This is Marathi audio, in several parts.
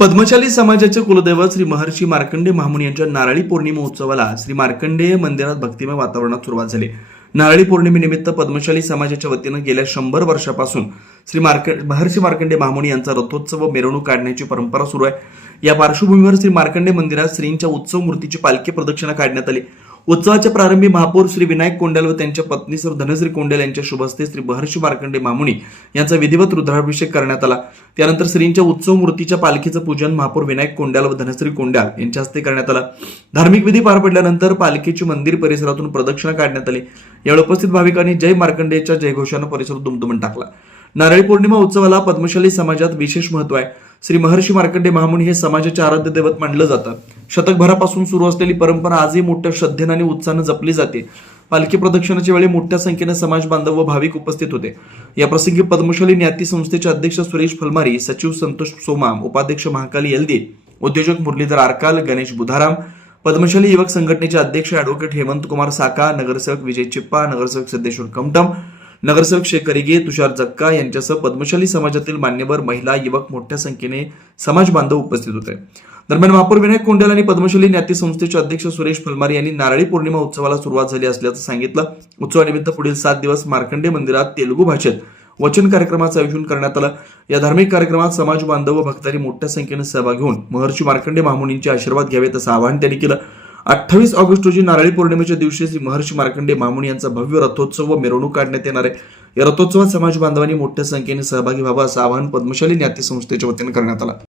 पद्मशाली समाजाचे कुलदैवत श्री महर्षी मार्कंडेय महामुनी यांच्या नारळी पौर्णिमा उत्सवाला श्री मार्कंडेय मंदिरात भक्तिमय वातावरणात सुरुवात झाली. नारळी पौर्णिमेनिमित्त पद्मशाली समाजाच्या वतीनं गेल्या 100 वर्षापासून श्री महर्षी मार्कंडेय महामुनी यांचा रथोत्सव व मिरवणूक काढण्याची परंपरा सुरू आहे. या पार्श्वभूमीवर श्री मार्कंडेय मंदिरात श्रींच्या उत्सव मूर्तीची पालखी प्रदक्षिणा काढण्यात आली. उत्सवाच्या प्रारंभी महापौर श्री विनायक कोंडाल व त्यांच्या पत्नी सर धनश्री कोंडाल यांच्या शुभ हस्ते श्री महर्षी मार्कंडेय महामुनी यांचा विधिवत रुद्राभिषेक करण्यात आला. त्यानंतर श्रींच्या उत्सव मूर्तीच्या पालखीचं पूजन महापौर विनायक कोंडाल व धनश्री कोंडाल यांच्या हस्ते करण्यात आलं. धार्मिक विधी पार पडल्यानंतर पालखीची मंदिर परिसरातून प्रदक्षिणा काढण्यात आली. यावेळी उपस्थित भाविकांनी जय मार्कंडेयच्या जयघोषानं परिसर दुमदुमून टाकला. नारळी पौर्णिमा उत्सवाला पद्मशाली समाजात विशेष महत्व आहे. श्री महर्षी मार्कंडेय महामुनी हे समाजाचे आराध्य दैवत मानलं जातं. शतकभरापासून सुरू असलेली परंपरा आजही मोठ्या श्रद्धेने आणि उत्साहाने जपली जाते. पालखी प्रदक्षिणेच्या वेळी मोठ्या संख्येने समाज बांधव व भाविक उपस्थित होते. या प्रसंगी पद्मशाली न्याती संस्थेचे अध्यक्ष सुरेश फलमारी, सचिव संतोष सोमाम, उपाध्यक्ष महाकाली येल्दी, उद्योजक मुरलीधर आरकाल, गणेश बुधाराम, पद्मशाली युवक संघटनेचे अध्यक्ष ॲडव्होकेट हेमंत कुमार साका, नगरसेवक विजय चिप्पा, नगरसेवक सिद्धेश्वर कमटम, नगरसेवक शेखर इगे, तुषार जक्का यांच्यासह पद्मशाली समाजातील मान्यवर, महिला, युवक मोठ्या संख्येने समाज बांधव उपस्थित होते. दरम्यान महापौर विनायक कोंडाल आणि पद्मशाली न्याती संस्थेचे अध्यक्ष सुरेश फलमारी यांनी नारळी पौर्णिमा उत्सवाला सुरुवात झाली असल्याचं सांगितलं. उत्सवानिमित्त पुढील 7 दिवस मार्कंडेय मंदिरात तेलुगू भाषेत वचन कार्यक्रमाचं आयोजन करण्यात आलं. या धार्मिक कार्यक्रमात समाज बांधव व भक्तांनी मोठ्या संख्येने सहभाग घेऊन महर्षी मार्कंडेय महामुनींचे आशीर्वाद घ्यावेत असं आवाहन त्यांनी केलं. 28 ऑगस्ट रोजी नारळी पौर्णिमेच्या दिवशी श्री महर्षी मार्कंडेय महामुनी यांचा भव्य रथोत्सव व मिरवणूक काढण्यात येणार आहे. या रथोत्सवात समाज बांधवांनी मोठ्या संख्येने सहभागी व्हावं असं आवाहन पद्मशाली न्याती संस्थेच्या वतीने करण्यात आलं.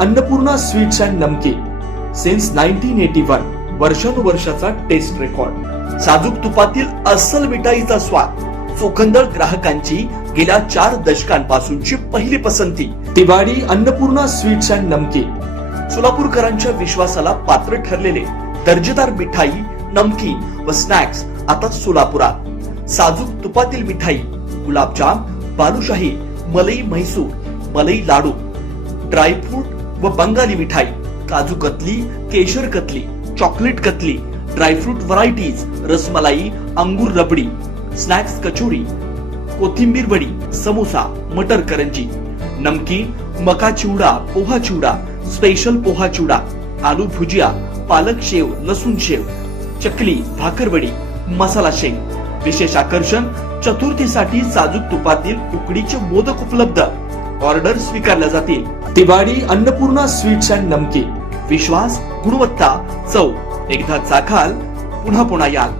अन्नपूर्णा स्वीट्स अँड नमकीन सिन्स 1981 वर्षानुवर्षाचा टेस्ट रेकॉर्ड. साजूक तुपातील अस्सल मिठाईचा स्वाद, चोखंदळ ग्राहकांची गेल्या 4 दशकांपासूनची पहिली पसंती. दिवाळी अन्नपूर्णा स्वीट्स अँड नमकीन सोलापूरकरांच्या विश्वासाला पात्र ठरलेले दर्जेदार मिठाई, नमकीन व स्नॅक्स आता सोलापुरात. साजूक तुपातील मिठाई, गुलाबजाम, बालुशाही, मलई म्हैसूर, मलई लाडू, ड्रायफ्रूट व बंगाली मिठाई, काजू कतली, केशर katli, chocolate katli, dry fruit varieties, rasmalai, अंगूर रबडी, स्नॅक्स कचोरी, कोथिंबीर वडी, समोसा, मटर करंजी, नमकीन, मका चिवडा, पोहा चिवडा, स्पेशल पोहा चिवडा, आलू भुजिया, पालक शेव, लसूण शेव, चकली, भाकरवडी, मसाला शेंग. विशेष आकर्षण, चतुर्थीसाठी साजूक तुपातील उकडीचे मोदक उपलब्ध. ऑर्डर स्वीकारल्या जातील. दिवाळी अन्नपूर्णा स्वीट्स अँड नमकीन. विश्वास, गुणवत्ता, चव. एकदा चाखाल पुन्हा पुन्हा याल.